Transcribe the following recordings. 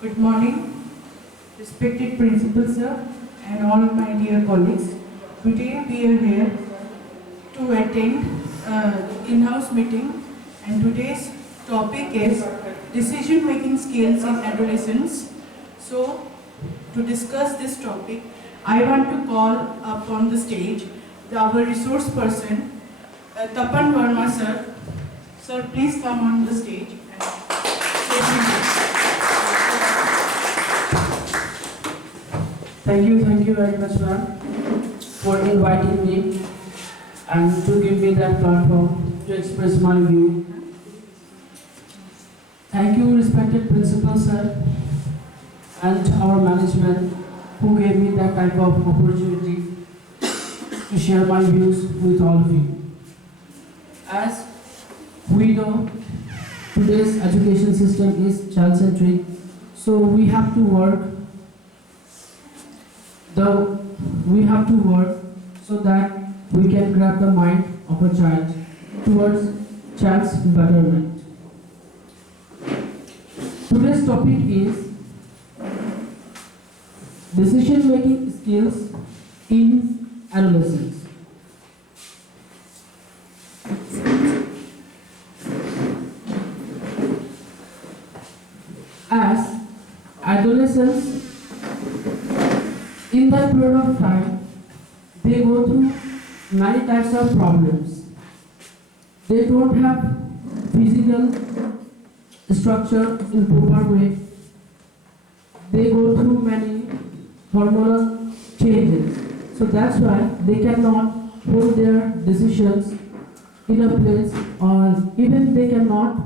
Good morning, respected principal sir and all my dear colleagues. Today we are here to attend in-house meeting, and today's topic is decision-making skills in adolescents. So to discuss this topic, I want to call up on the stage our resource person, TAPAN Barman sir. Sir, please come on the stage. Thank you very much, ma'am, for inviting me and to give me that platform to express my view. Thank you, respected principal, sir, and our management who gave me that type of opportunity to share my views with all of you. As we know, today's education system is child-centric, so we have to work so that we can grab the mind of a child towards child's betterment. Today's topic is decision-making skills in adolescence. As adolescents, in that period of time, they go through many types of problems. They don't have physical structure in proper way. They go through many hormonal changes. So that's why they cannot hold their decisions in a place, or even they cannot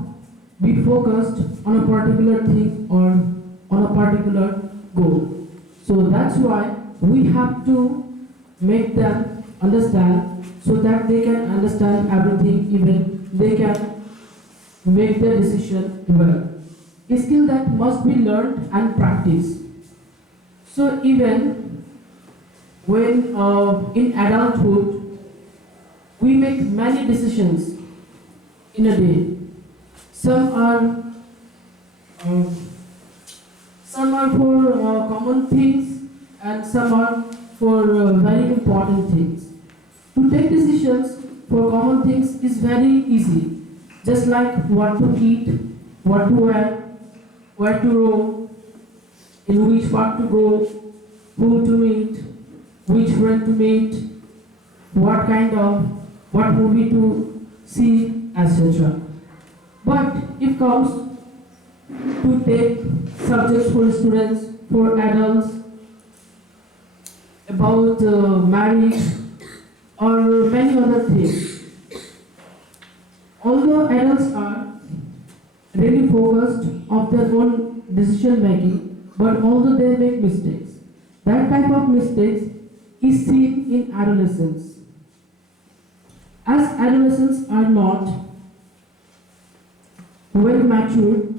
be focused on a particular thing or on a particular goal. So that's why we have to make them understand so that they can understand everything, even they can make their decision well. A skill that must be learned and practiced. So even when in adulthood, we make many decisions in a day. Some are for common things, and some are for very important things. To take decisions for common things is very easy, just like what to eat, what to wear, where to roam, in which park to go, who to meet, which friend to meet, what movie to see, etc. But it comes to take subjects for students, for adults, about marriage or many other things. Although adults are really focused on their own decision making, but also they make mistakes. That type of mistakes is seen in adolescence. As adolescents are not well matured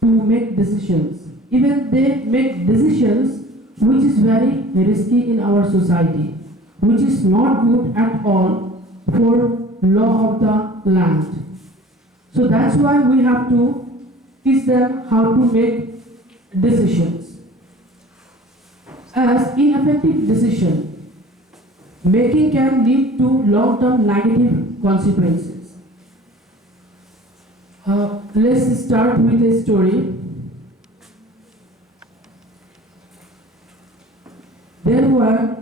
to make decisions. Even they make decisions which is very risky in our society, which is not good at all for law of the land. So that's why we have to teach them how to make decisions. As ineffective decision making can lead to long-term negative consequences. Let's start with a story. There were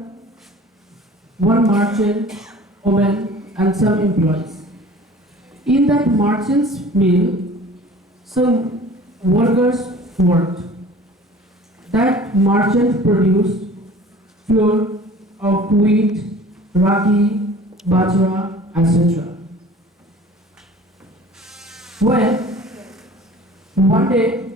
one merchant, woman, and some employees. In that merchant's mill, some workers worked. That merchant produced flour of wheat, ragi, bajra, etc. Well, one day,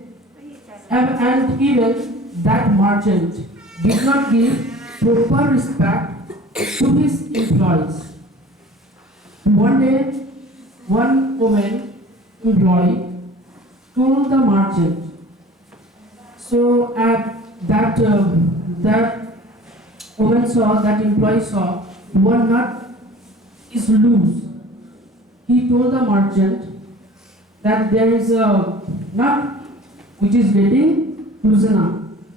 and even that merchant did not give proper respect to his employees. One day, one woman employee told the merchant. So at that woman saw, that employee saw, one nut is loose. He told the merchant that there is a nut which is getting loosened up.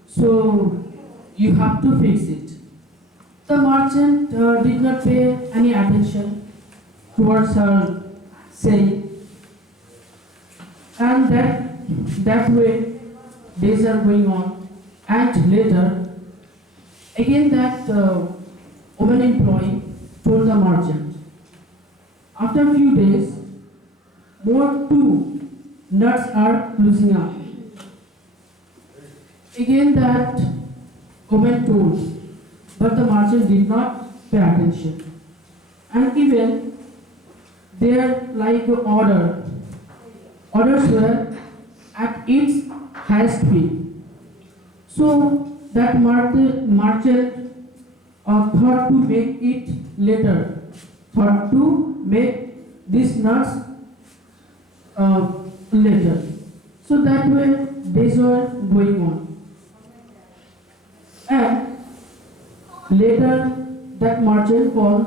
So you have to fix it. The merchant did not pay any attention towards her saying, and that way days are going on. And later, again that woman employee told the merchant, after a few days, more two nuts are losing up. Again that woman told, but the merchant did not pay attention. And even their orders were at its highest speed. So that merchant thought to make it later, thought to make these nuts later. So that way days were going on. And later that merchant called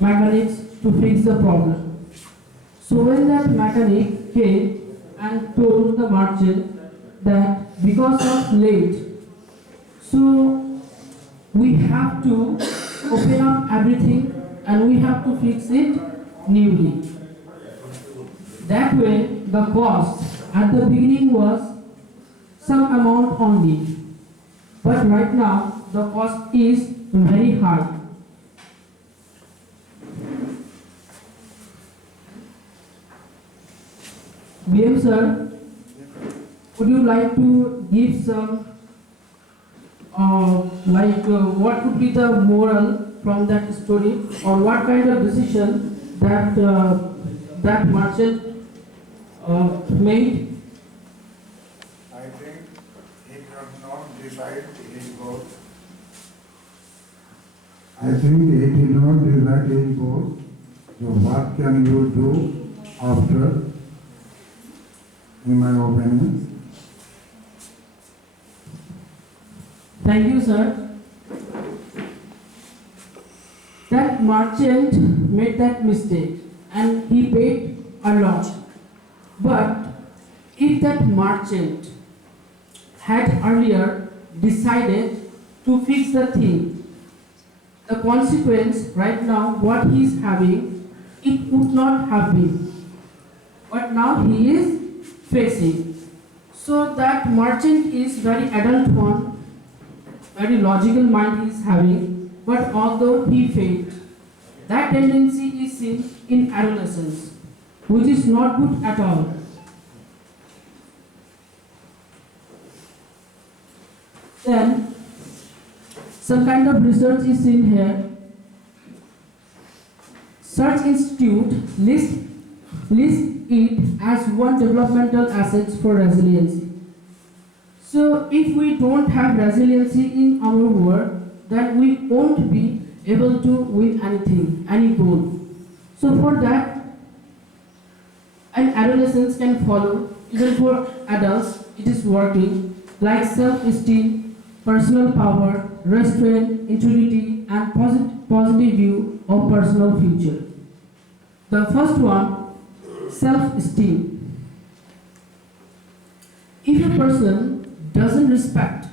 mechanics to fix the problem. So when that mechanic came and told the merchant that because of late, so we have to open up everything and we have to fix it newly. That way the cost at the beginning was some amount only. But right now, the cost is very high. BM sir, would you like to give some, what would be the moral from that story, or what kind of decision that that merchant made? I think he could not decide his goal. I think he did not decide his goal. So what can you do after, in my opinion? Thank you, sir. That merchant made that mistake and he paid a lot. But if that merchant had earlier decided to fix the thing, the consequence right now, what he is having, it would not have been. But now he is facing. So that merchant is very adult one, very logical mind he is having, but although he failed, that tendency is seen in adolescence, which is not good at all. Then, some kind of research is seen here. Search Institute lists it as one developmental asset for resiliency. So if we don't have resiliency in our work, then we won't be able to win anything, any goal. So for that, an adolescence can follow. Even for adults, it is working, like self-esteem, personal power, restraint, integrity, and positive view of personal future. The first one, self-esteem. If a person doesn't respect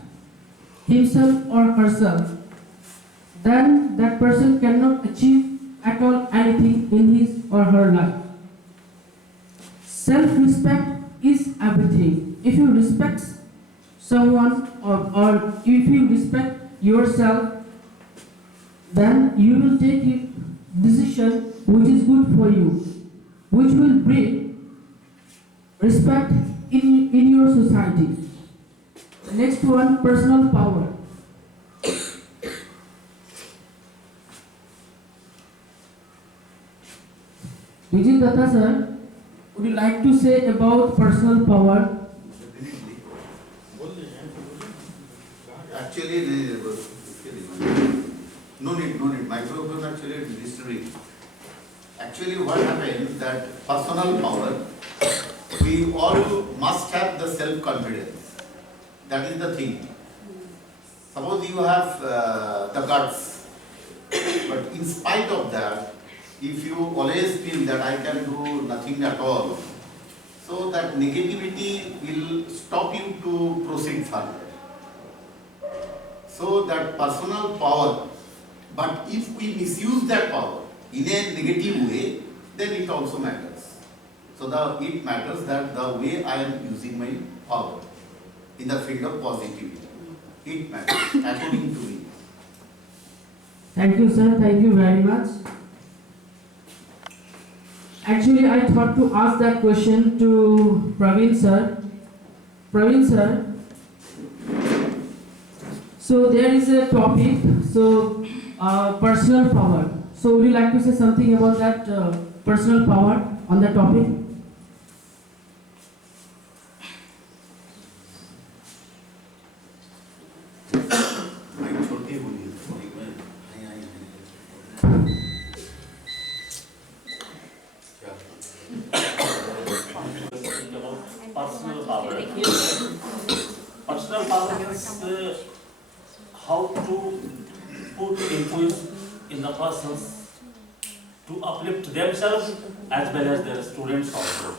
himself or herself, then that person cannot achieve at all anything in his or her life. Self-respect is everything. If you respect someone or if you respect yourself, then you will take a decision which is good for you, which will bring respect in your society. The next one, personal power. Vijay Datta sir, would you like to say about personal power? Actually, no need. Microphone actually is disturbing. Actually, what happens that personal power, we all must have the self-confidence. That is the thing. Suppose you have the guts, but in spite of that, if you always feel that I can do nothing at all, So that negativity will stop you to proceed further. So that personal power, but if we misuse that power in a negative way, then it also matters. So it matters that the way I am using my power in the field of positivity, it matters according to me. Thank you, sir. Thank you very much. Actually, I thought to ask that question to Praveen sir. Praveen sir, so there is a topic, so personal power. So would you like to say something about that personal power on that topic? Personal power. Personal power means how to put influence in the persons to uplift themselves as well as their students also.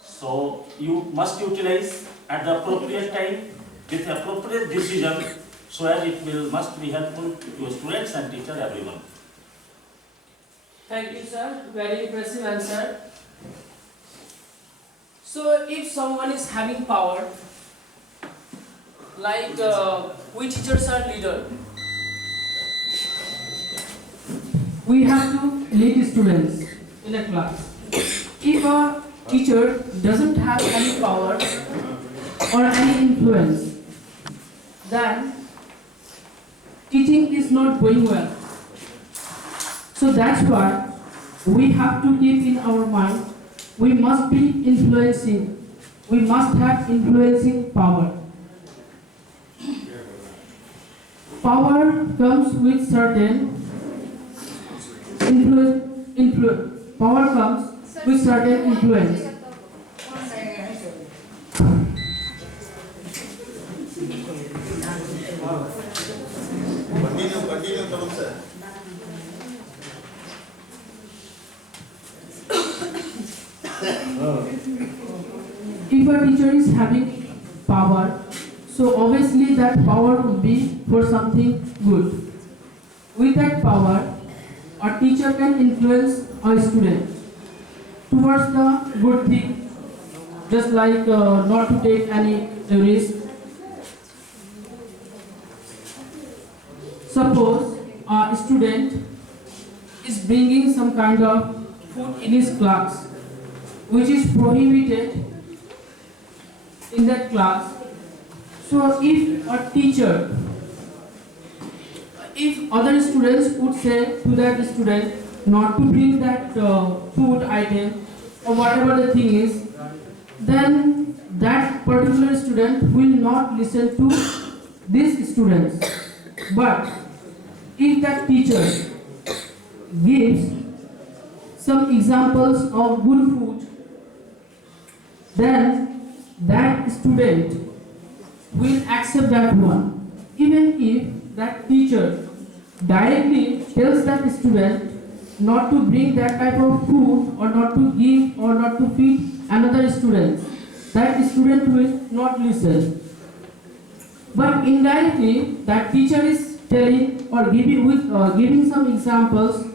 So you must utilize at the appropriate time with appropriate decision so as it must be helpful to your students and teacher, everyone. Thank you, sir. Very impressive answer. So, if someone is having power, like we teachers are leader, we have to lead students in a class. If a teacher doesn't have any power or any influence, then teaching is not going well. So that's why we have to keep in our mind, we must be influencing, we must have influencing power. Power comes with certain power comes with certain influence. Continue, Tarun sir. If a teacher is having power, so obviously that power will be for something good. With that power, a teacher can influence a student towards the good thing, just like not to take any risk. Suppose a student is bringing some kind of food in his class, which is prohibited in that class. So if a teacher, if other students would say to that student not to bring that food item or whatever the thing is, then that particular student will not listen to these students. But if that teacher gives some examples of good food, then that student will accept that one. Even if that teacher directly tells that student not to bring that type of food or not to give or not to feed another student, that student will not listen. But indirectly, that teacher is telling or giving some examples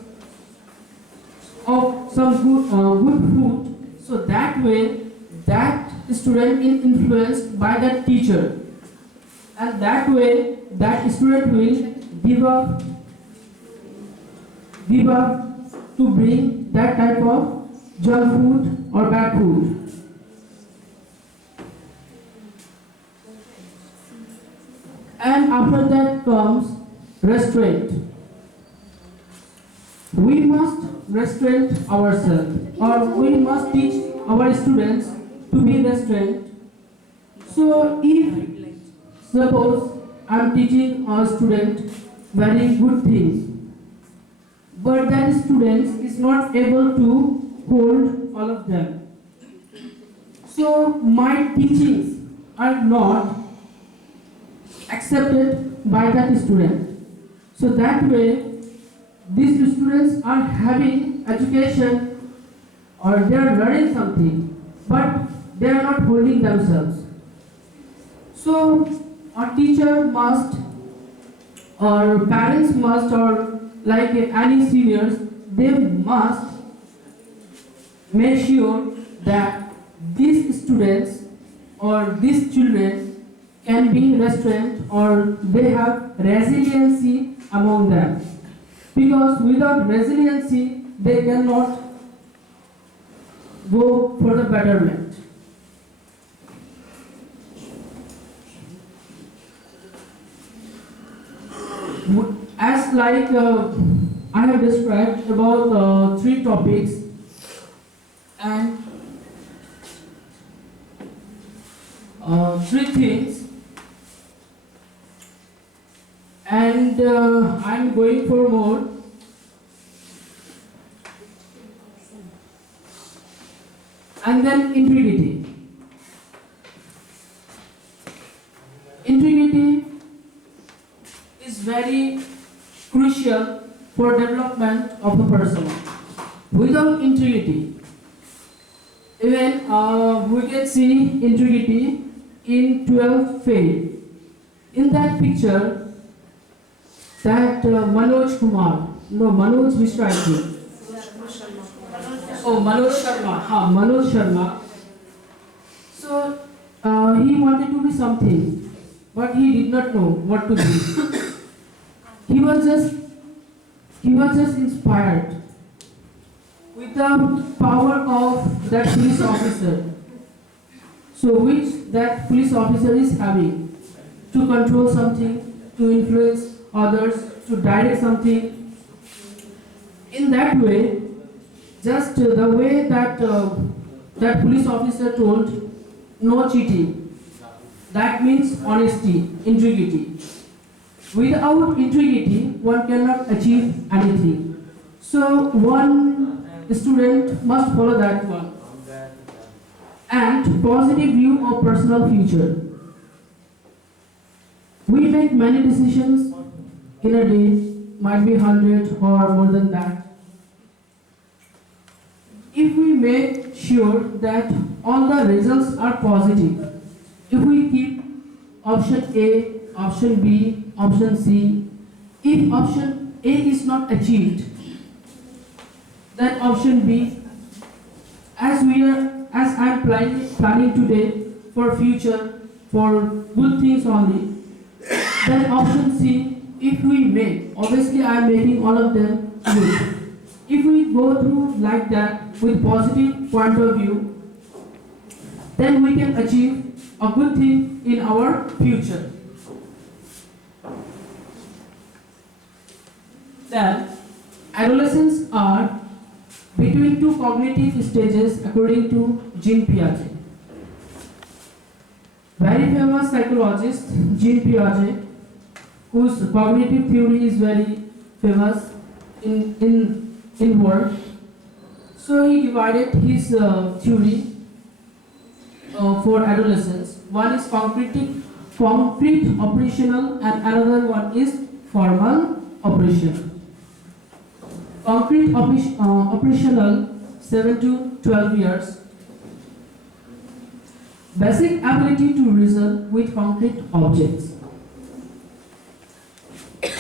of some good food, so that way that student is influenced by that teacher, and that way that student will give up to bring that type of junk food or bad food. And after that comes restraint. We must restrain ourselves, or we must teach our students to be restrained. So if suppose I am teaching a student very good things, but that student is not able to hold all of them, so my teachings are not accepted by that student. So that way these students are having education or they are learning something, but they are not holding themselves. So a teacher must, or parents must, or like any seniors, they must make sure that these students or these children can be restrained or they have resiliency among them. Because without resiliency, they cannot go for the betterment. As like I have described about 3 topics, and 3 things, and I'm going for more. And then integrity. Integrity is very crucial for development of a person. Without integrity, even we can see integrity in 12th fail. In that picture, that Manoj Mishra, I think. Oh, Manoj Sharma. Manoj Sharma. So he wanted to be something, but he did not know what to do. He was just inspired with the power of that police officer. So which that police officer is having to control something, to influence others, to direct something. In that way, just the way that that police officer told, no cheating. That means honesty, integrity. Without integrity, one cannot achieve anything. So one student must follow that one. And positive view of personal future. We make many decisions in a day, might be 100 or more than that. If we make sure that all the results are positive, if we keep option A, option B, option C, if option A is not achieved, then option B, as I am planning today for future, for good things only, then option C, if we make, obviously I am making all of them good. If we go through like that with positive point of view, then we can achieve a good thing in our future. Then, adolescents are between 2 cognitive stages according to Jean Piaget. Very famous psychologist Jean Piaget, whose cognitive theory is very famous in world. So he divided his theory for adolescents. One is concrete operational, and another one is formal operational. Concrete operational, 7 to 12 years. Basic ability to reason with concrete objects.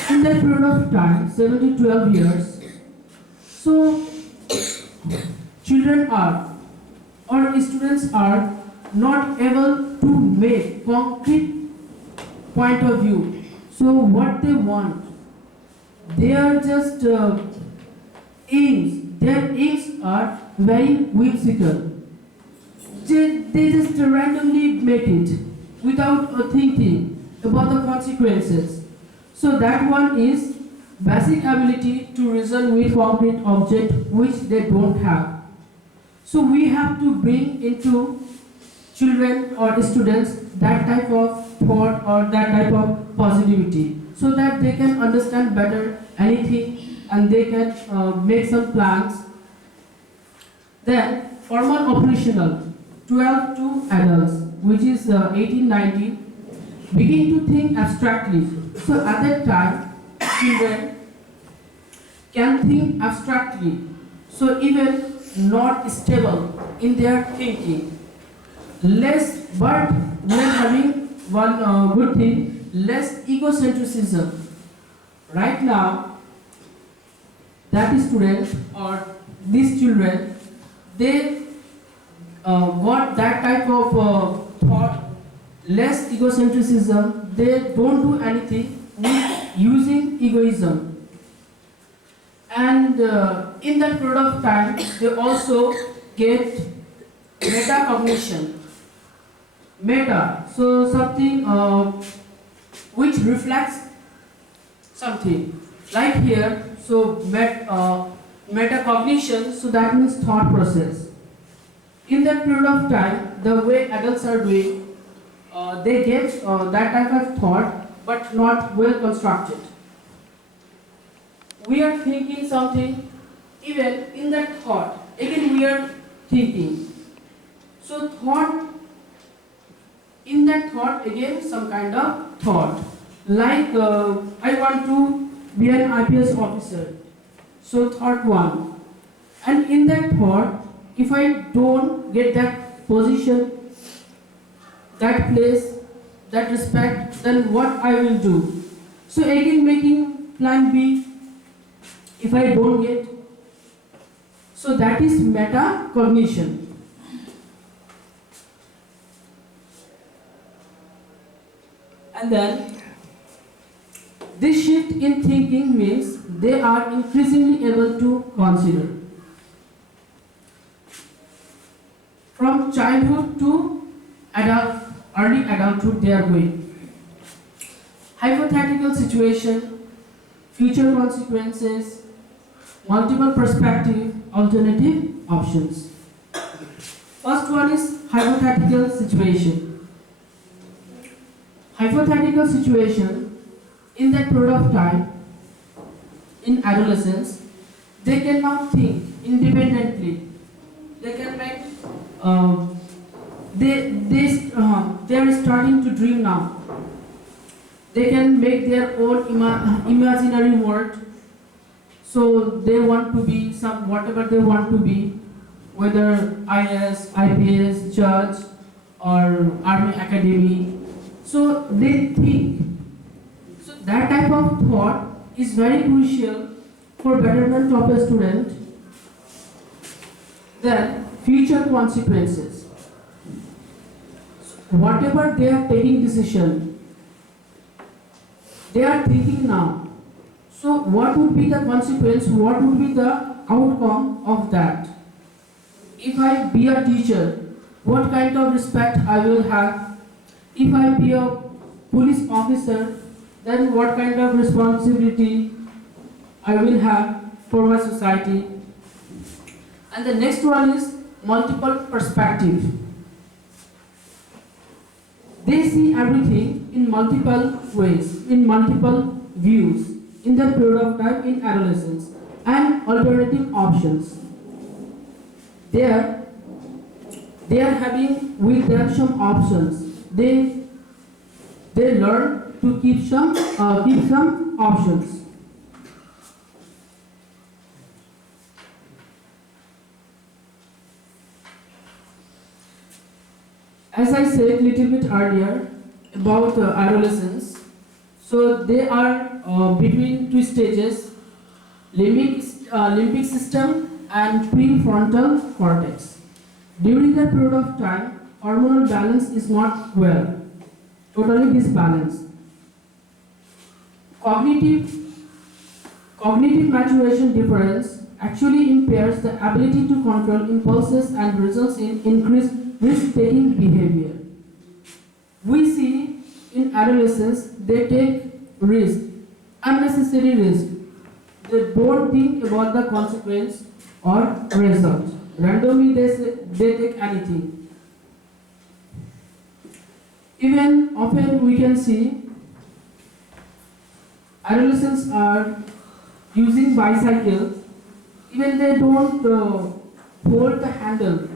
In that period of time, 7 to 12 years, so children are, or students are not able to make concrete point of view. So what they want, they are just aims. Their aims are very whimsical. They just randomly make it without thinking about the consequences. So that one is basic ability to reason with concrete object which they don't have. So we have to bring into children or students that type of thought or that type of positivity, so that they can understand better anything and they can make some plans. Then formal operational, 12 to adults, which is 18-19, begin to think abstractly. So at that time, children can think abstractly. So even not stable in their thinking. Less, but we are having one good thing, less egocentrism. Right now, that student or these children, they got that type of thought, less egocentrism. They don't do anything with using egoism. And in that period of time, they also get metacognition. Meta, so something which reflects something. Like here, so metacognition, so that means thought process. In that period of time, the way adults are doing, they get that type of thought, but not well constructed. We are thinking something, even in that thought, again we are thinking. So thought, in that thought, again some kind of thought. Like I want to be an IPS officer. So thought one. And in that thought, if I don't get that position, that place, that respect, then what I will do? So again making plan B, if I don't get. So that is metacognition. And then this shift in thinking means they are increasingly able to consider. From childhood to early adulthood, they are going. Hypothetical situation, future consequences, multiple perspective, alternative options. First one is hypothetical situation. Hypothetical situation, in that period of time, in adolescence, they can now think independently. They can make, they are starting to dream now. They can make their own imaginary world. So they want to be whatever they want to be, whether IS, IPS, judge, or Army Academy. So they think. So that type of thought is very crucial for betterment of a student. Then future consequences. Whatever they are taking decision, they are thinking now. So what would be the consequence? What would be the outcome of that? If I be a teacher, what kind of respect I will have? If I be a police officer, then what kind of responsibility I will have for my society? And the next one is multiple perspective. They see everything in multiple ways, in multiple views, in that period of time in adolescence, and alternative options. They are having with them some options. They learn to keep some options. As I said a little bit earlier about adolescence, so they are between two stages, limbic system and prefrontal cortex. During that period of time, hormonal balance is not well, totally disbalanced. Cognitive maturation difference actually impairs the ability to control impulses and results in increased risk-taking behavior. We see in adolescence, they take risk, unnecessary risk. They don't think about the consequence or result. Randomly they take anything. Even often we can see adolescents are using bicycle. Even they don't hold the handle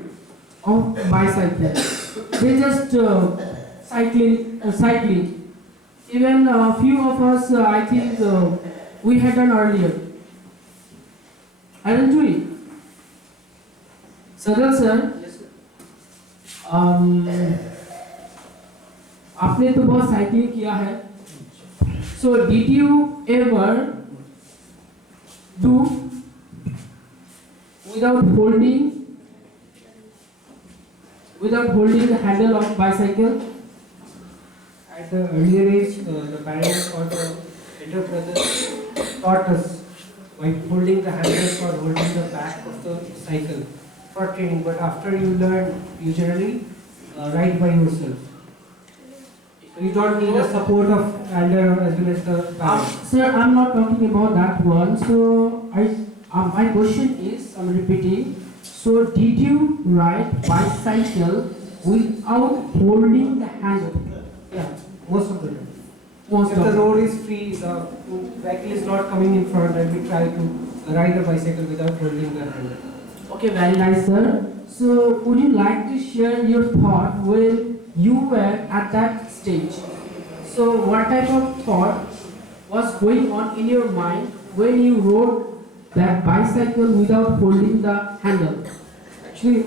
of bicycle. They just cycling. Even a few of us, I think we had done earlier. Aren't we? Sajal sir, आपने तो बहुत cycling किया है, so did you ever do without holding the handle of bicycle? At the earlier age, the parents or the elder brothers taught us by holding the handles or holding the back of the cycle for training. But after you learn, you generally ride by yourself. So you don't need the support of elder as well as the parents. Sir, I'm not talking about that one. So my question is, I'm repeating. So did you ride bicycle without holding the handle? Yeah, most of the time. Most If of the the road is free, the vehicle is not coming in front, and we try to ride the bicycle without holding the handle. Okay, very nice, sir. So would you like to share your thought when you were at that stage? So what type of thought was going on in your mind when you rode that bicycle without holding the handle? Actually,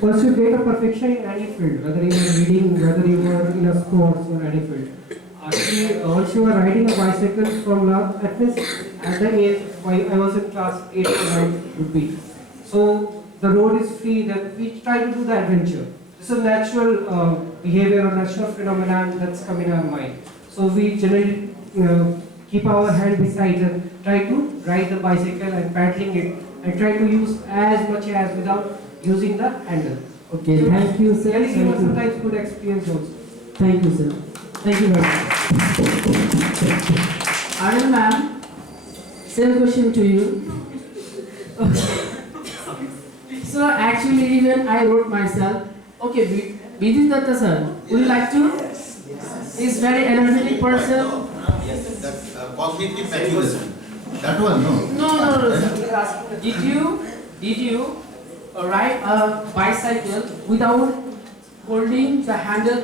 once you get a perfection in any field, whether you are reading, whether you are in a sports or any field, actually, once you are riding a bicycle from at least at the age, I was in class 8 or 9 would be. So the road is free, then we try to do the adventure. This is natural behavior or natural phenomenon that's come in our mind. So we generally keep our hand beside and try to ride the bicycle and paddling it and try to use as much as without using the handle. Okay, thank you, sir. There is Thank you. sometimes good experience also. Thank you, sir. Thank you very much. Arun ma'am, same question to you. So actually, even I wrote myself. Okay, Bidhi Datta sir, would you like to? He's very energetic person. Yes, that cognitive maturation. That one, no. No, sir. Did you ride a bicycle without holding the handle?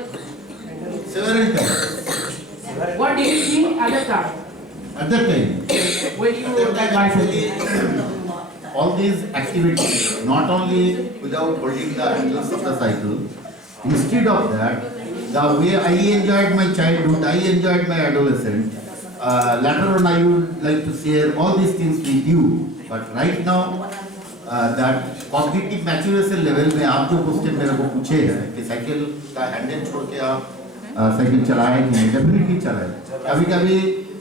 Several times. What did you think at the time At that time, when you at rode that that time bicycle? actually, all these activities, not only without holding the handles of the cycle, instead of that, the way I enjoyed my childhood, I enjoyed my adolescence. Later on, I would like to share all these things with you. But right now, that cognitive maturation level में आप जो question मेरे को पूछे हैं कि cycle का handle छोड़ के आप साइकिल चलाए कि नहीं, डेफिनेटली चलाए. कभी कभी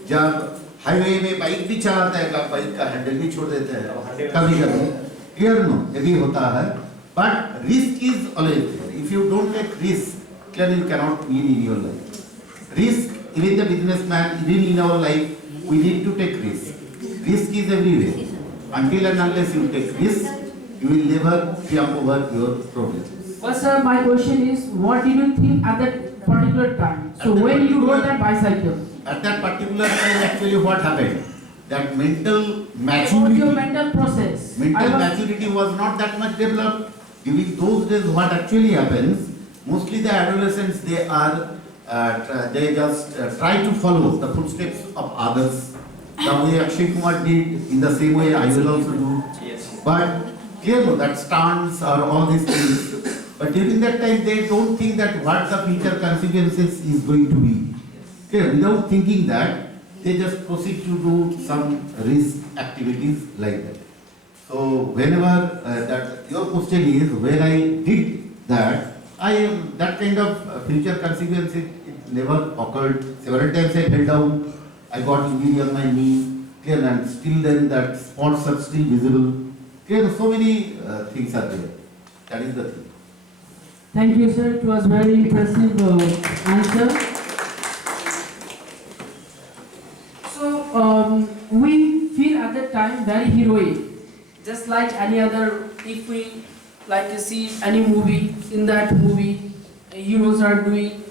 जब हाईवे में बाइक भी चलाते हैं, आप बाइक का हैंडल भी छोड़ देते हैं कभी कभी. क्लियर नो, ये भी होता है. But risk is always there. If you don't take risk, clearly you cannot win in your life. Risk, even the businessman, even in our life, we need to take risk. Risk is everywhere. Until and unless you take risk, you will never triumph over your problems. Well, sir, my question is, what did you think at that particular time? So At that when you rode particular- that bicycle, At that particular time, actually what happened? That mental what was your maturity, mental process? mental maturity was not that much developed. During those days, what actually happens, mostly the adolescents, they just try to follow the footsteps of others. The way Akshay Kumar did, in the same way I will also do. But clearly that stunts or all these things. But during that time, they don't think that what the future consequences is going to be. Okay, without thinking that, they just proceed to do some risk activities like that. So whenever that your question is when I did that, that kind of future consequences it never occurred. Several times I fell down, I got injury on my knee, clear, and still then that spots are still visible. Clear, so many things are there. That is the thing. Thank you, sir. It was very impressive answer. So we feel at that time very heroic, just like any other. If we like to see any movie, in that movie, heroes are doing,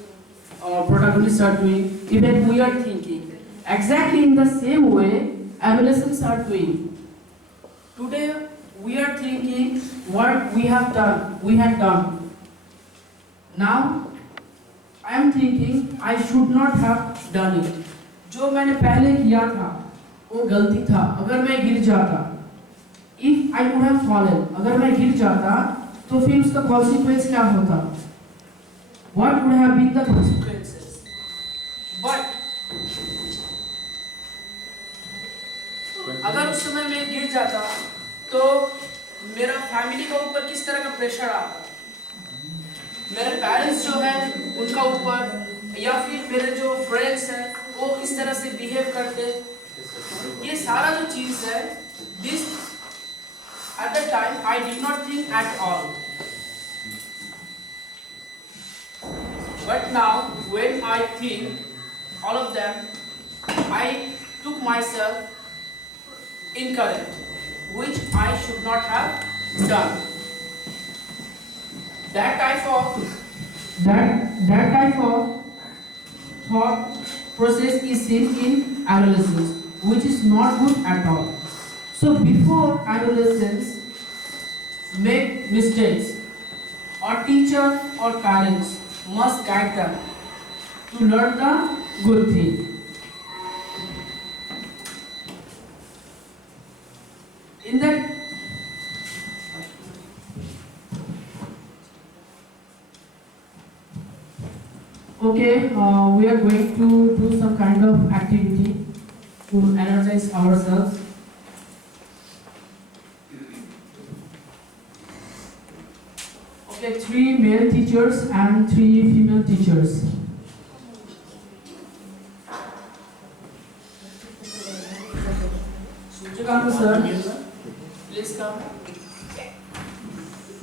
protagonists are doing. Even we are thinking exactly in the same way adolescents are doing. Today we are thinking what we have done. We had done. Now I am thinking I should not have done it. जो मैंने पहले किया था वो गलती था. अगर मैं गिर जाता, if I would have fallen, अगर मैं गिर जाता तो फिर उसका consequence क्या होता? What would have been the consequences? But अगर उस समय मैं गिर जाता तो मेरा फैमिली का ऊपर किस तरह का प्रेशर आता, मेरे पेरेंट्स जो है उनका ऊपर, या फिर मेरे जो फ्रेंड्स हैं वो किस तरह से बिहेव करते, ये सारा जो चीज़ है, this at that time I did not think at all. But now when I think all of them, I took myself incorrect, which I should not have done. That type of thought process is seen in adolescence, which is not good at all. So before adolescents make mistakes, or teacher or parents must guide them to learn the good thing. In that we are going to do some kind of activity to energize ourselves. Okay, 3 male teachers and 3 female teachers. Sujikanta sir, please come.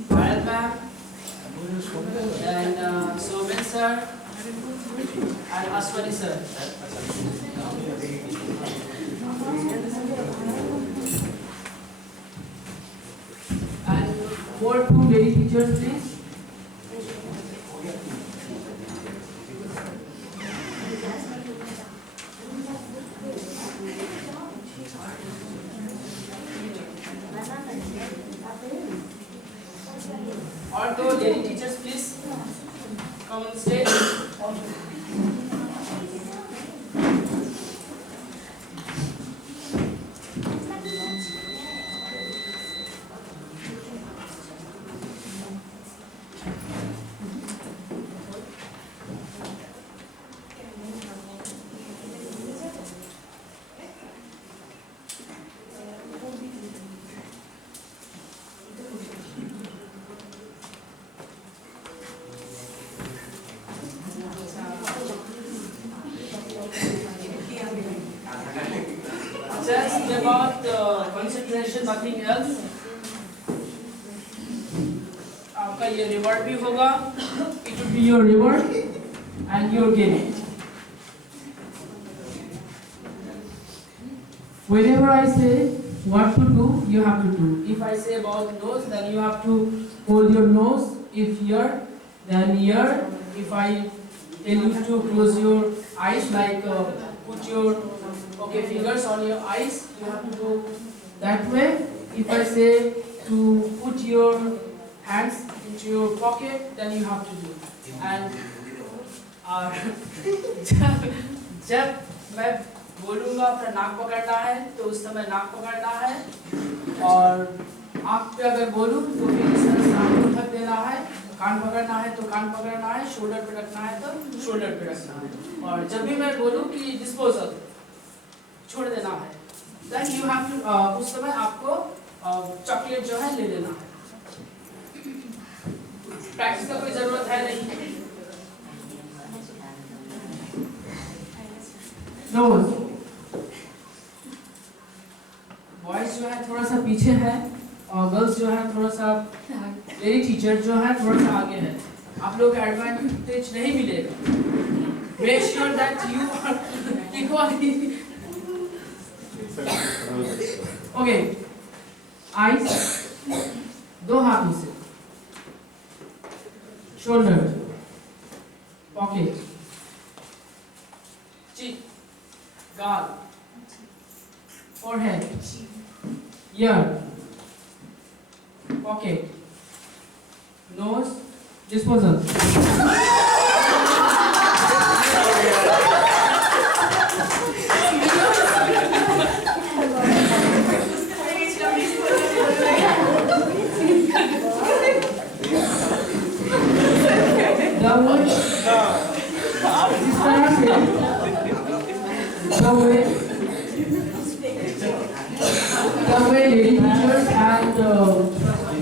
Bharat ma'am, and Soben sir, and Aswani sir. And more 2 lady teachers, please. Or 2 lady teachers, please come on stage. Just about concentration, nothing else. आपका ये reward भी होगा. It will be your reward and your gain. Whenever I say what to do, you have to do. If I say about nose, then you have to hold your nose. If ear, then ear. If I tell you to close your eyes, like put your fingers on your eyes, you have to do that way. If I say to put your hands into your pocket, then you have to do. And जब मैं बोलूँगा अपना नाक पकड़ना है, तो उस समय नाक पकड़ना है, और आँख पे अगर बोलूँ तो फिर इस तरह से आँख को ढक देना है, कान पकड़ना है तो कान पकड़ना है, शोल्डर पे रखना है तो शोल्डर पे रखना है, और जब भी मैं बोलूँ कि डिस्पोजल छोड़ देना है, then you have to उस समय आपको चॉकलेट जो है ले लेना है. प्रैक्टिस का कोई जरूरत है नहीं. नोज, बॉयज जो है थोड़ा सा पीछे है और गर्ल्स जो है थोड़ा सा, लेडी टीचर जो है थोड़ा सा आगे है. आप लोग का एडवांटेज नहीं मिलेगा. Make sure that you are equally. Okay, eyes 2 हाथों से, शोल्डर, पॉकेट, चीक, गाल, forehead, ear, pocket, nose, disposal.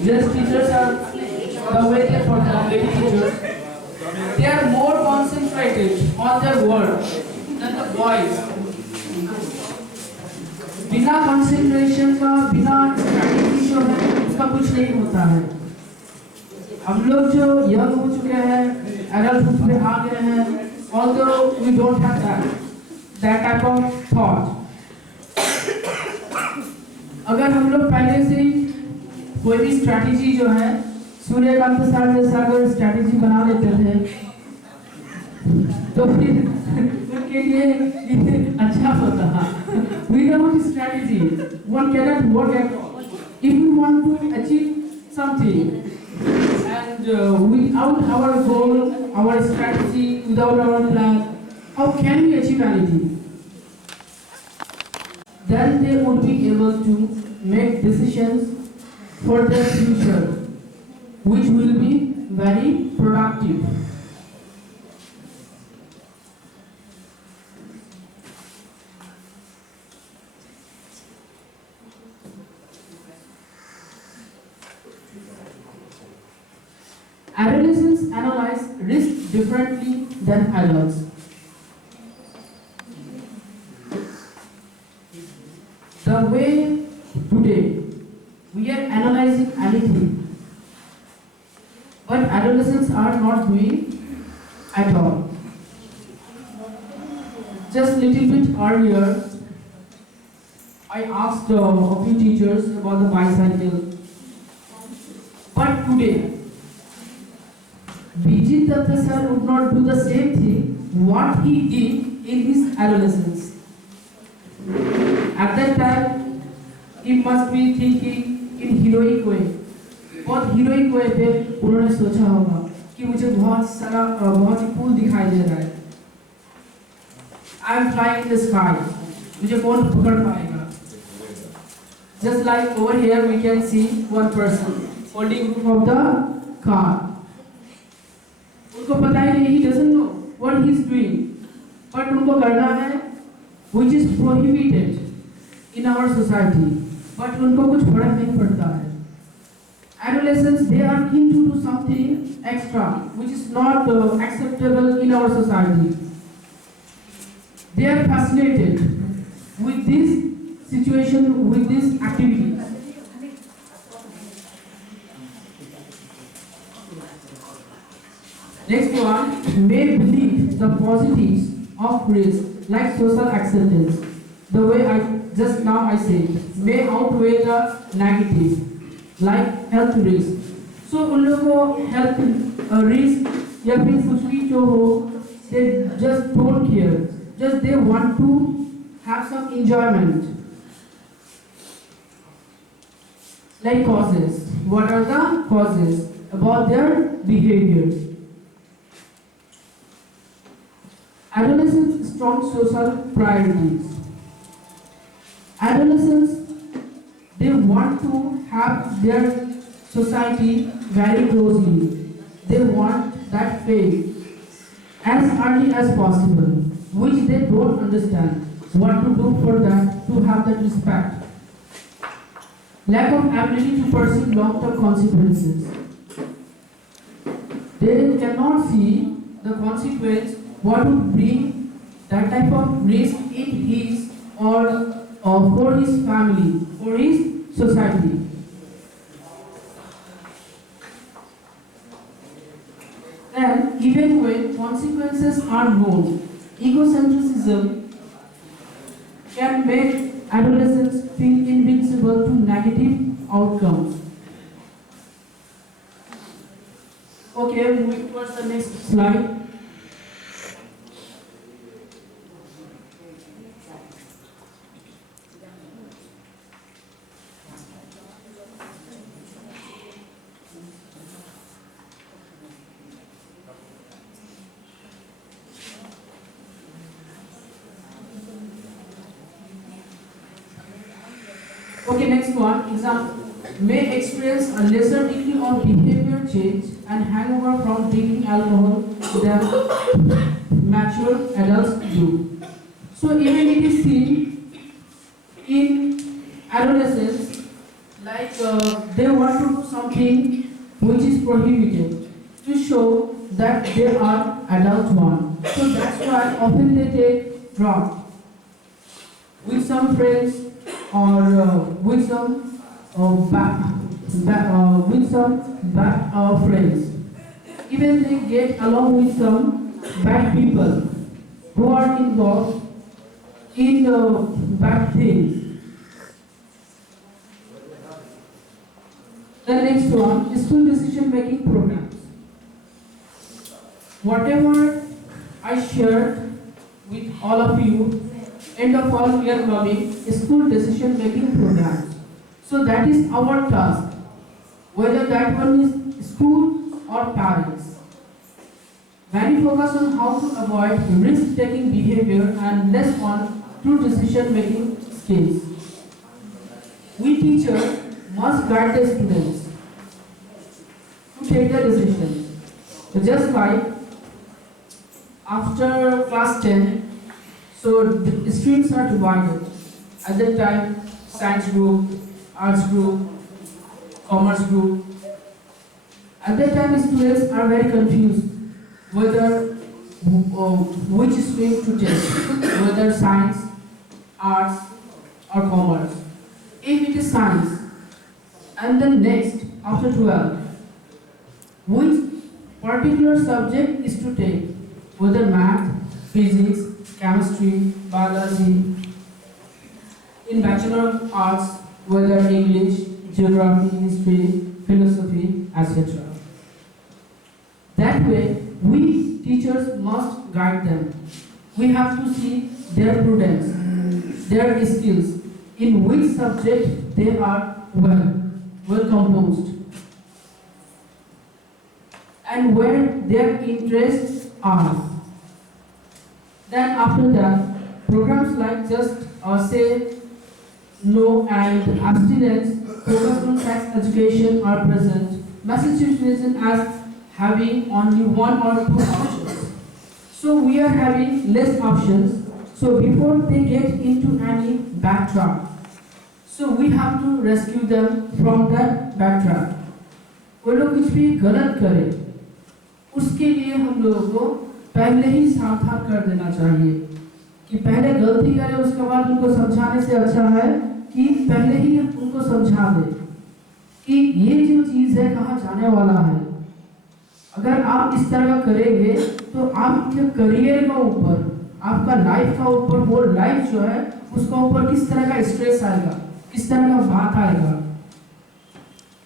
just teachers are the way they for the lady teachers, they are more concentrated on their work than the boys. बिना concentration का, बिना strategy जो है उसका कुछ नहीं होता है। हम लोग जो यंग हो चुके हैं, एडल्टहुड में आ गए हैं, although we don't have that type of thought, अगर हम लोग पहले से ही कोई भी स्ट्रैटेजी जो है सूर्यकांत सर जैसा अगर स्ट्रैटेजी बना लेते थे तो फिर उनके लिए अच्छा होता। Without strategy, one cannot work at all. If we want to achieve something, and without our goal, our strategy, without our plan, how can we achieve anything? Then they would be able to make decisions for their future, which will be very productive. Adolescents analyze risk differently than adults. The way today we are analyzing anything, but adolescents are not doing at all. Just little bit earlier, I asked a few teachers about the bicycle, but today, Bijit Datta sir would not do the same thing what he did in his adolescence. At that time, he must be thinking in heroic way. बहुत heroic way पे उन्होंने सोचा होगा कि मुझे बहुत ही cool दिखाई दे रहा है। I am flying in the sky. मुझे कौन पकड़ पाएगा? Just like over here we can see one person holding roof of the car. उनको पता ही नहीं, he doesn't know what he is doing, but उनको करना है which is prohibited in our society, but उनको कुछ फर्क नहीं पड़ता है। Adolescents, they are keen to do something extra which is not acceptable in our society. They are fascinated with this situation, with this activity. Next one, may believe the positives of risk, like social acceptance. The way I said, may outweigh the negative, like health risk. So उन लोगों को health risk या फिर कुछ भी जो हो, they just don't care. Just they want to have some enjoyment. Like causes. What are the causes about their behavior? Adolescents' strong social priorities. Adolescents, they want to have their society very closely. They want that faith as early as possible, which they don't understand what to do for that, to have that respect. Lack of ability to perceive long-term consequences. They cannot see the consequence, what would bring that type of risk in his or for his family, for his society. And even when consequences are known, egocentrism can make adolescents feel invincible to negative outcomes. Okay, moving towards the next slide. Okay, next one, example. May experience a lesser degree of behavior change and hangover from drinking alcohol than mature adults do. So even it is seen in adolescents, like they want to do something which is prohibited to show that they are adult one. So that's why often they take drugs with some friends or with some bad friends. Even they get along with some bad people who are involved in bad things. The next one is school decision making programs. Whatever I shared with all of you, end of all we are coming school decision making programs. So that is our task, whether that one is school or parents. Very focus on how to avoid risk taking behavior and less on true decision making skills. We teachers must guide the students to take the decisions. Just like after class 10, so the streams are divided. At that time, science group, arts group, commerce group. At that time, the students are very confused whether which stream to take, whether science, arts, or commerce. If it is science, and then next, after 12, which particular subject is to take, whether math, physics, chemistry, biology, in Bachelor of Arts, whether English, geography, history, philosophy, etc. That way, we teachers must guide them. We have to see their prudence, their skills, in which subject they are well composed, and where their interests are. Then after that, programs like just say no and abstinence, focus on sex education are present. Massachusetts as having only one or two options. So we are having less options. So before they get into any bad track, so we have to rescue them from that bad track. वो लोग कुछ भी गलत करें, उसके लिए हम लोगों को पहले ही सावधान कर देना चाहिए कि पहले गलती करें, उसके बाद उनको समझाने से अच्छा है कि पहले ही उनको समझा दे कि ये जो चीज़ है कहाँ जाने वाला है। अगर आप इस तरह का करेंगे तो आपके करियर का ऊपर, आपका लाइफ का ऊपर, वो लाइफ जो है उसका ऊपर किस तरह का स्ट्रेस आएगा, किस तरह का बात आएगा,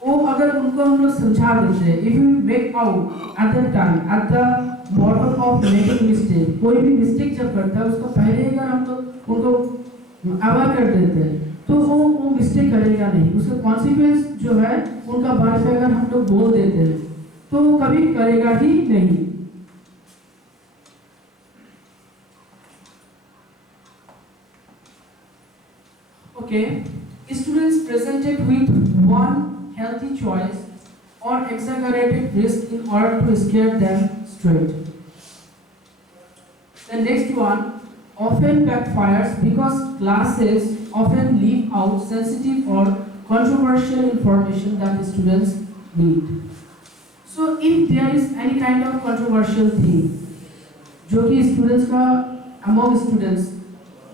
वो अगर उनको हम लोग समझा देते हैं, if you make out at the time, at the bottom of making mistake, कोई भी मिस्टेक जब करता है उसको पहले ही अगर हम लोग उनको अवेयर कर देते हैं तो वो मिस्टेक करेगा नहीं, उसका कॉन्सिक्वेंस जो है उनका बारे में अगर हम लोग बोल देते हैं तो वो कभी करेगा ही नहीं। Okay, students presented with one healthy choice or exaggerated risk in order to scare them straight. The next one often backfires because classes often leave out sensitive or controversial information that the students need. So if there is any kind of controversial thing जो कि students का among students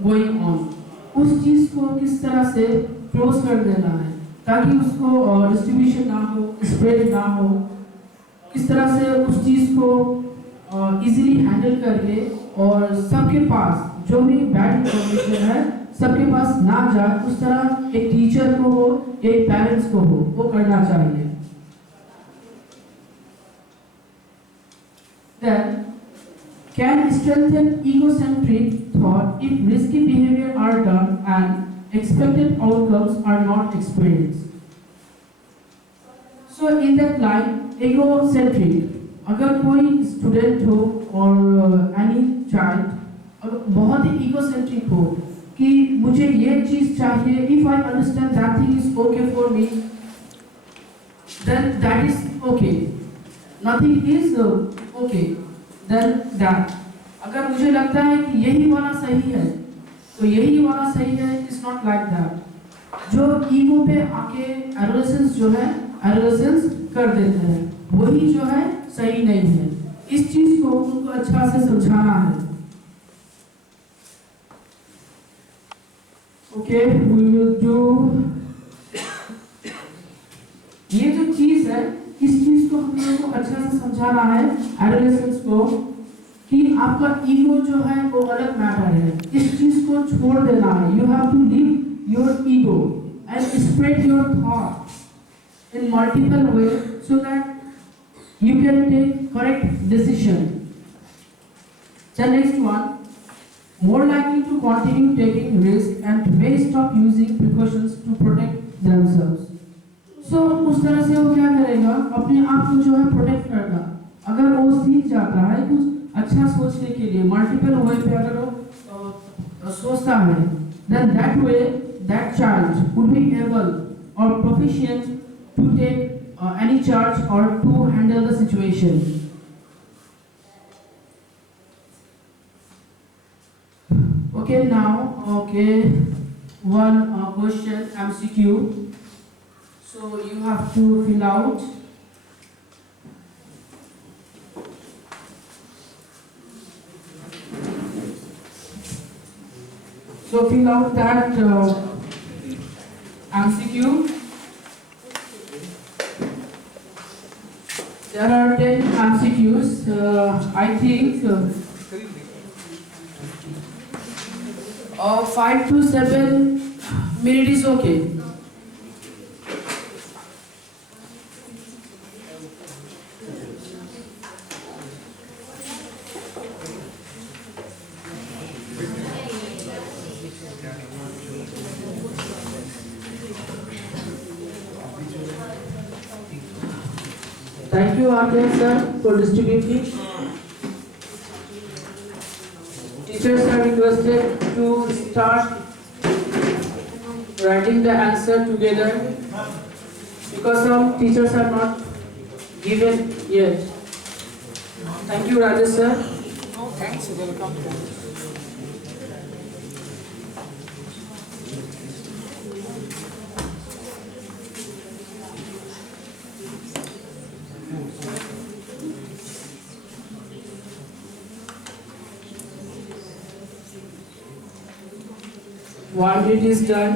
going on, उस चीज़ को किस तरह से close कर देना है ताकि उसको डिस्ट्रीब्यूशन ना हो, स्प्रेड ना हो, किस तरह से उस चीज़ को इजीली हैंडल करके और सबके पास जो भी बैड इन्फॉर्मेशन है सबके पास ना जाए, उस तरह एक टीचर को हो, एक पेरेंट्स को हो, वो करना चाहिए। Then can strengthen egocentric thought if risky behavior are done and expected outcomes are not experienced. So in that line, egocentric, अगर कोई स्टूडेंट हो और any child अगर बहुत ही egocentric हो कि मुझे ये चीज़ चाहिए, if I understand that thing is okay for me, then that is okay. Nothing is okay. Then that. अगर मुझे लगता है कि यही वाला सही है, तो यही वाला सही है, it's not like that. जो ईगो पे आके एडोलेसेंस जो है एडोलेसेंस कर देते हैं, वही जो है सही नहीं है। इस चीज को उनको अच्छा से समझाना है। Okay, we will do. ये जो चीज है, इस चीज को हम लोगों को अच्छा से समझाना है एडोलेसेंस को कि आपका ईगो जो है वो अलग मैटर है। इस चीज को छोड़ देना है। You have to leave your ego and spread your thought in multiple way so that you can take correct decision. The next one, more likely to continue taking risk and may stop using precautions to protect themselves. So उस तरह से वो क्या करेगा, अपने आप को जो है प्रोटेक्ट करना। अगर वो सीख जाता है कुछ अच्छा सोचने के लिए, मल्टीपल वे पे अगर वो सोचता है, then that way that child would be able or proficient to take any charge or to handle the situation. Okay, now, one question MCQ. So you have to fill out. So fill out that MCQ. There are 10 MCQs. I think 5 to 7 minutes is okay. Thank you, Arjun sir, for distributing. Teachers are requested to start writing the answer together because some teachers are not given yet. Thank you, Rajesh sir. No, thanks. Welcome. One bit is done.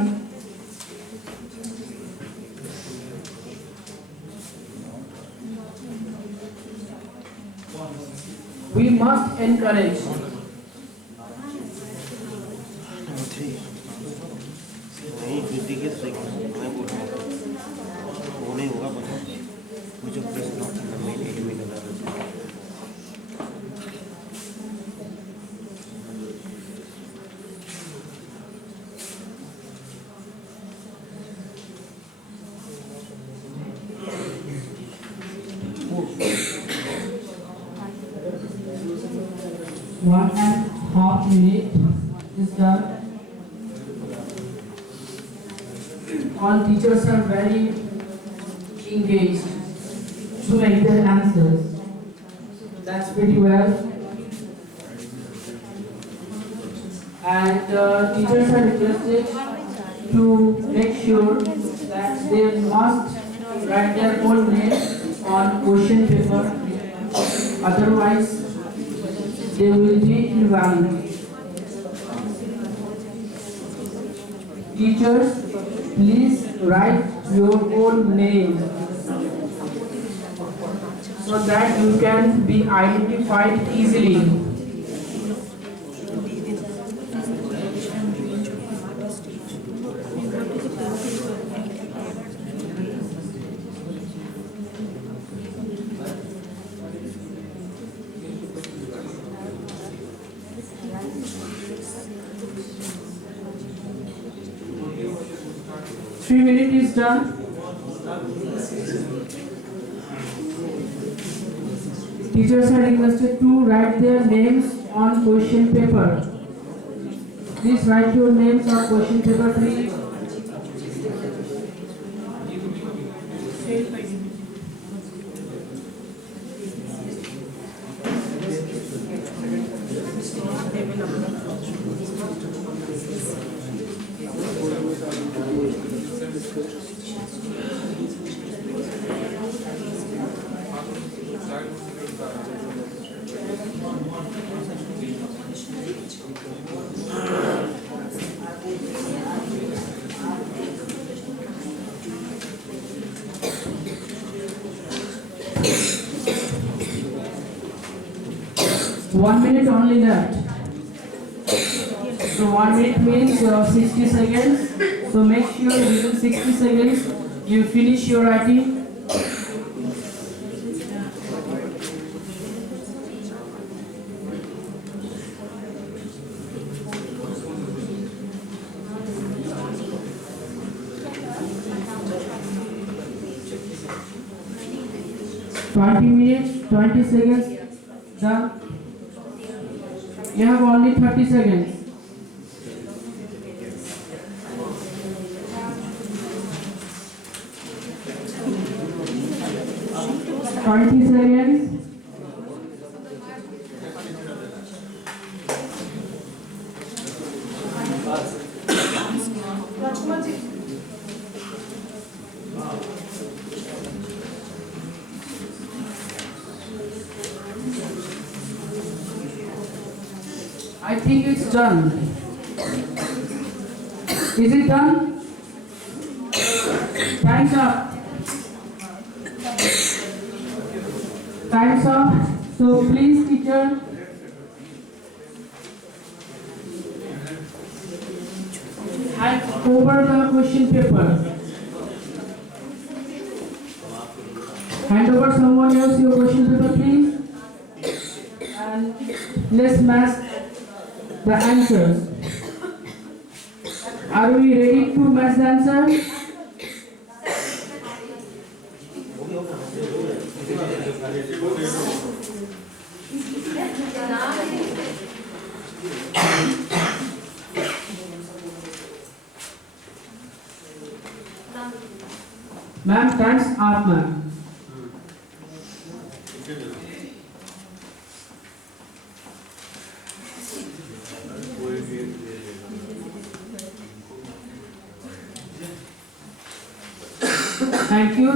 We must encourage. नहीं बुद्धि के सही मैं बोल रहा हूँ वो नहीं होगा बता मुझे please not in the main element One and a half minute is done. All teachers are very engaged to make their answers. That's pretty well. And teachers are requested to make sure that they must write their own name on question paper. Otherwise, they will be invalid. Teachers, please write your own name so that you can be identified easily. Three minutes is done. Teachers are requested to write their names on question paper. Please write your names on question paper, please. 1 minute only left. So 1 minute means 60 seconds. So make sure within 60 seconds you finish your writing. .20 minutes, 20 seconds, done. You have only 30 seconds. Seconds. I think it's done. Is it done? Time's up. Time's up. So please, teacher. Hand over the question paper. Hand over someone else your question paper, please. And let's match the answers. Are we ready to match the answer? Ma'am, time's up, ma'am.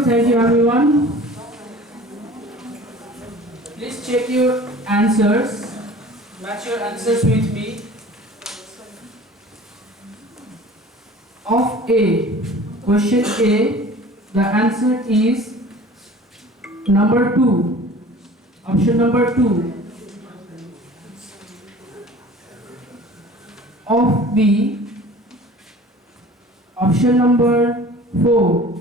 Thank you everyone. Please check your answers. Match your answers with me. Of A, question A, the answer is number 2. Option number 2. Of B, option number 4.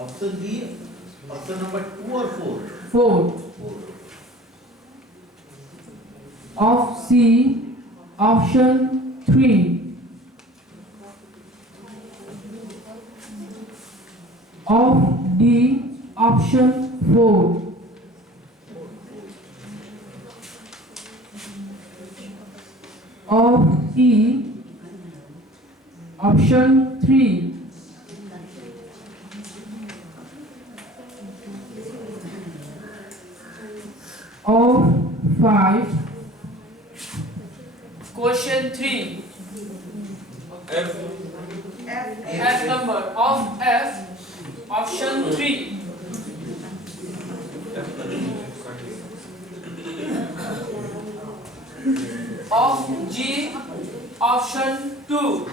Option B, option number 2 or 4? 4. Of C, option 3. Of D, option 4. Of E, option 3. Of 5. Question 3. F number of F, option 3. Of G, option 2.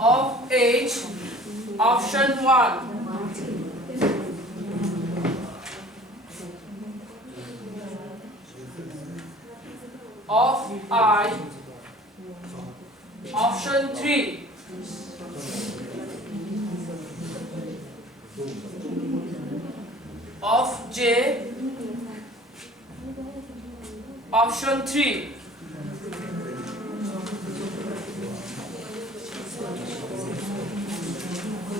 Of H, option 1. Of I, option 3. Of J, option 3.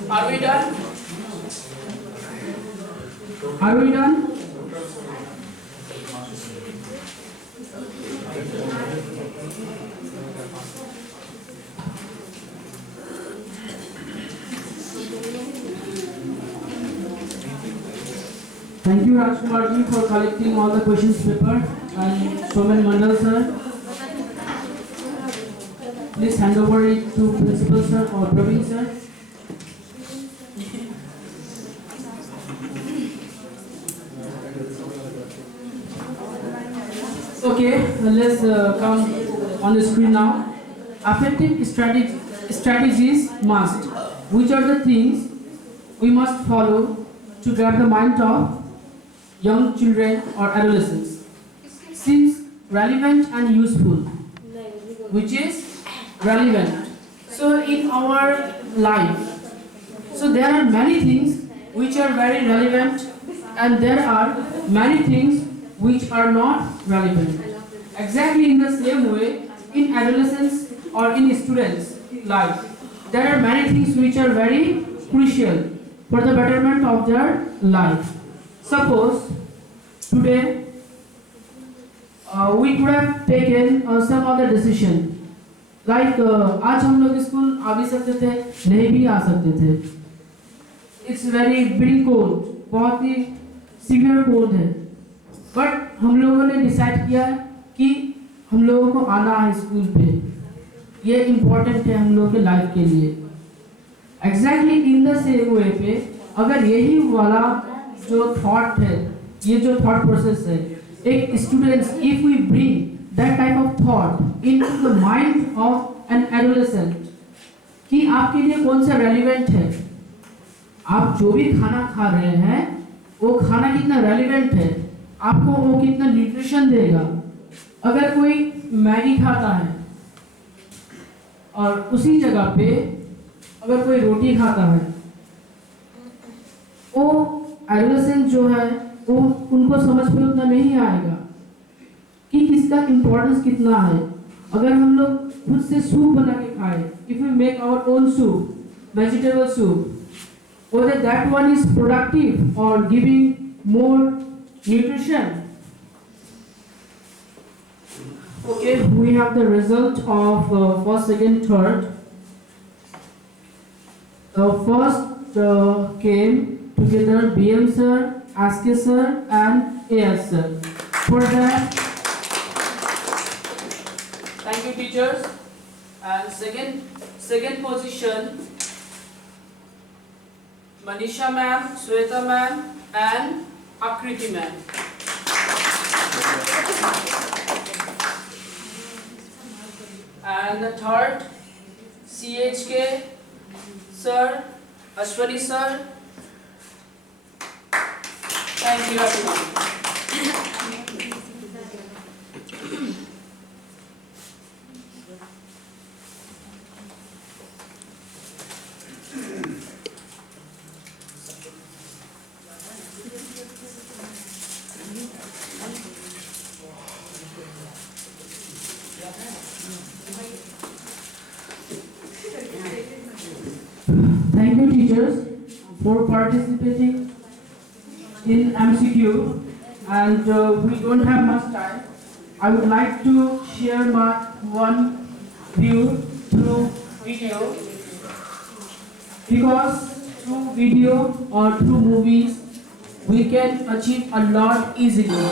Are we done? Are we done? Thank you, Rajkumar ji, for collecting all the questions paper, and Somen Mandal sir. Please hand over it to Principal sir or Praveen sir. Okay, let's come on the screen now. effective strategies must. Which are the things we must follow to grab the mind of young children or adolescents? Seems relevant and useful. Which is relevant. So in our life, so there are many things which are very relevant and there are many things which are not relevant. Exactly in the same way, in adolescence or in students' life, there are many things which are very crucial for the betterment of their life. Suppose today we could have taken some other decision. Like आज हम लोग school आ भी सकते थे, नहीं भी आ सकते थे. It's very bitter cold, बहुत ही severe cold है. But हम लोगों ने decide किया कि हम लोगों को आना है स्कूल पे. ये important है हम लोगों के लाइफ के लिए. Exactly in the same way पे अगर यही वाला जो thought है, ये जो thought process है, एक students, if we bring that type of thought into the mind of an adolescent, कि आपके लिए कौन सा relevant है, आप जो भी खाना खा रहे हैं, वो खाना कितना relevant है, आपको वो कितना nutrition देगा. अगर कोई मैगी खाता है और उसी जगह पे अगर कोई रोटी खाता है, वो एडोलेसेंट जो है वो उनको समझ में उतना नहीं आएगा कि किसका इम्पोर्टेंस कितना है. अगर हम लोग खुद से सूप बना के खाए, if we make our own soup, vegetable soup, whether that one is productive or giving more nutrition. Okay, we have the result of first, second, third. The first came together BM sir, SK sir and AS sir. For that, thank you teachers. And second position, Manisha ma'am, Sweta ma'am and Akriti ma'am. And the third, CHK sir, Ashwani sir. Thank you everyone. Thank you teachers for participating in MCQ, and we don't have much time. I would like to share my one view through video, because through video or through movies we can achieve a lot easily.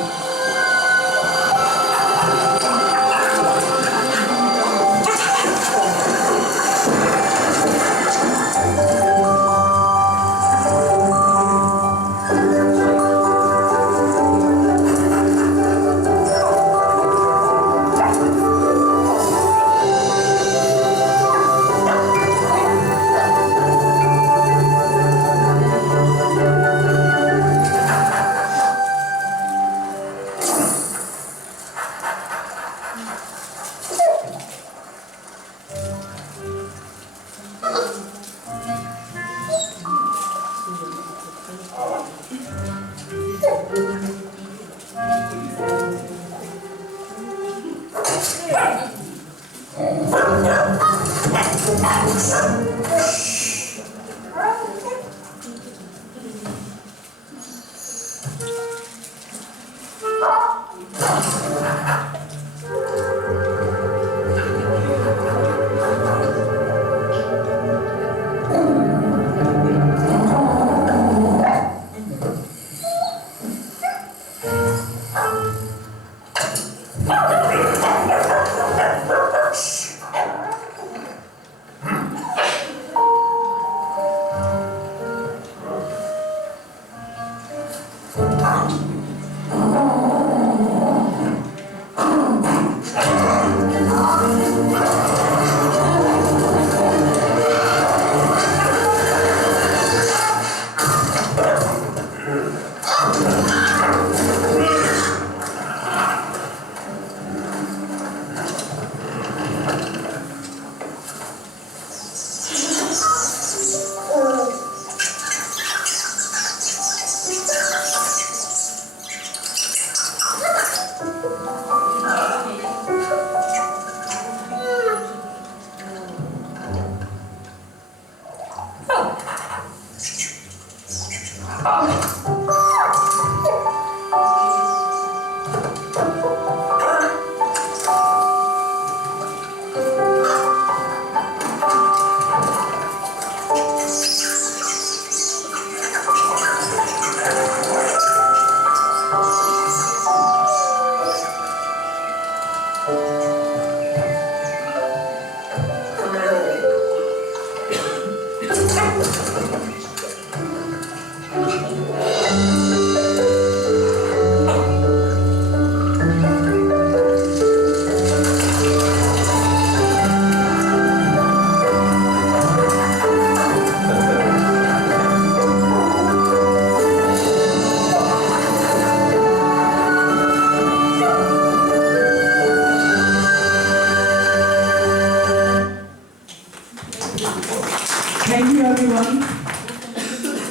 Thank you everyone.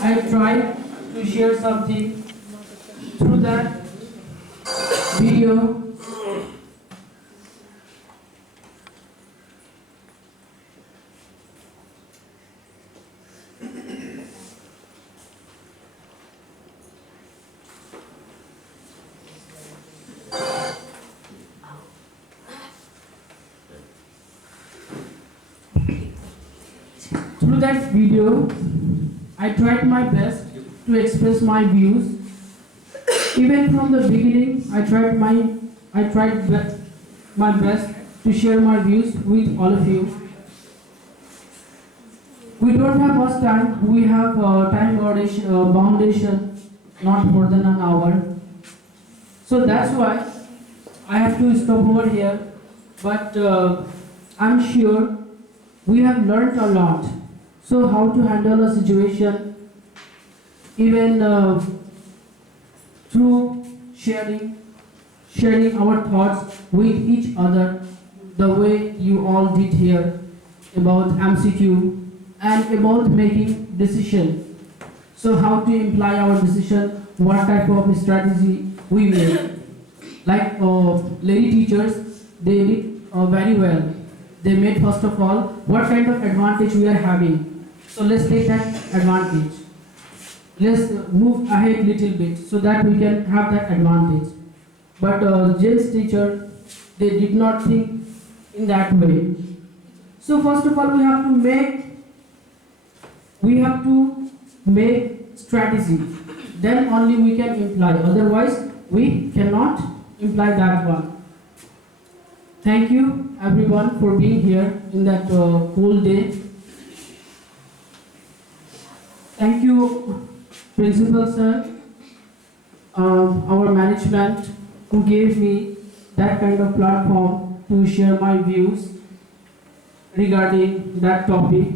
I tried to share something through that video. Through that video, I tried my best to express my views. Even from the beginning, I tried my best to share my views with all of you. We don't have much time. We have time boundation, not more than an hour. So that's why I have to stop over here. But I'm sure we have learned a lot. So how to handle a situation, even through sharing our thoughts with each other, the way you all did here about MCQ and about making decision. So how to imply our decision, what type of strategy we make. Like lady teachers, they did very well. They made first of all what kind of advantage we are having. So let's take that advantage. Let's move ahead little bit so that we can have that advantage. But James teacher, they did not think in that way. So first of all, we have to make strategy. Then only we can imply. Otherwise, we cannot imply that one. Thank you everyone for being here in that cold day. Thank you, Principal Sir, our management who gave me that kind of platform to share my views regarding that topic.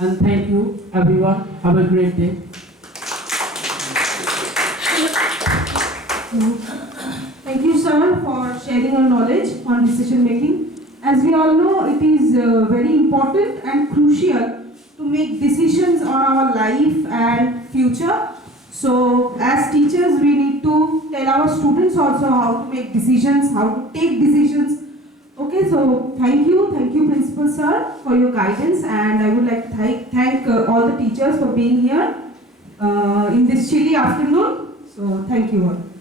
And thank you everyone. Have a great day. Thank you, sir, for sharing your knowledge on decision making. As we all know, it is very important and crucial to make decisions on our life and future. So, as teachers, we need to tell our students also how to make decisions, how to take decisions. Okay, so thank you, Principal Sir, for your guidance, and I would like to thank all the teachers for being here in this chilly afternoon. So, thank you all.